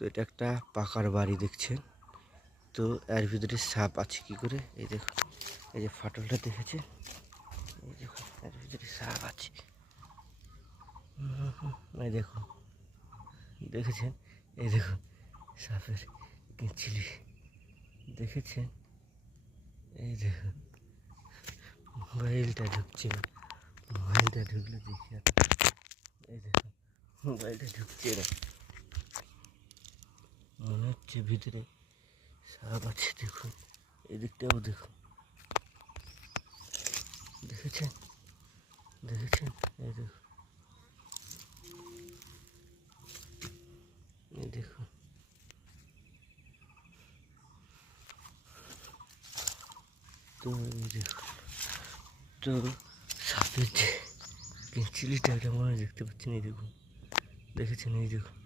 তো এটা একটা পাকার বাড়ি দেখছেন। তো এর ভিতরে সাপ আছে কি করে, এই দেখুন, এই যে ফাটলটা দেখেছেন, এই দেখুন এর ভিতরে সাপ আছে। এই দেখুন, দেখেছেন, এই দেখুন সাপের কিঞ্চিলি দেখেছেন, এই দেখুন। মোবাইলটা ঢুকছে না, মোবাইলটা ঢুকলে দেখি। এই দেখুন মোবাইলটা ঢুকছে না, মনে হচ্ছে ভিতরে সাপ আছে। দেখুন এদিকটাও দেখুন, দেখেছেন, দেখেছেন, এই দেখুন, এই দেখুন। তো এই দেখুন, তো সাপের যে চিলিটা, এটা মনে হয় দেখতে পাচ্ছেন, এই দেখুন, দেখেছেন, এই দেখুন।